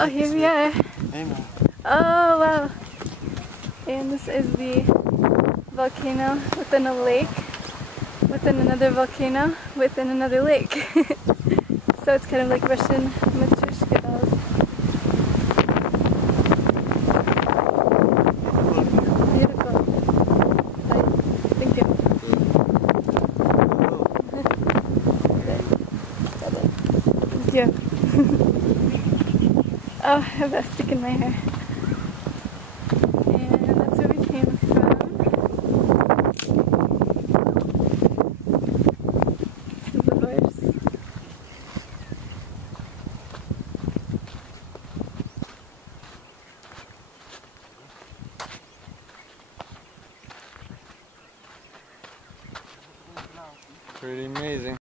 Oh, here we are. Amen. Oh, wow. And this is the volcano within a lake, within another volcano, within another lake. So it's kind of like Russian matryoshka dolls. Beautiful. Thank you. Thank you. Oh, I have a stick in my hair. And that's where we came from. This is the horse. Pretty amazing.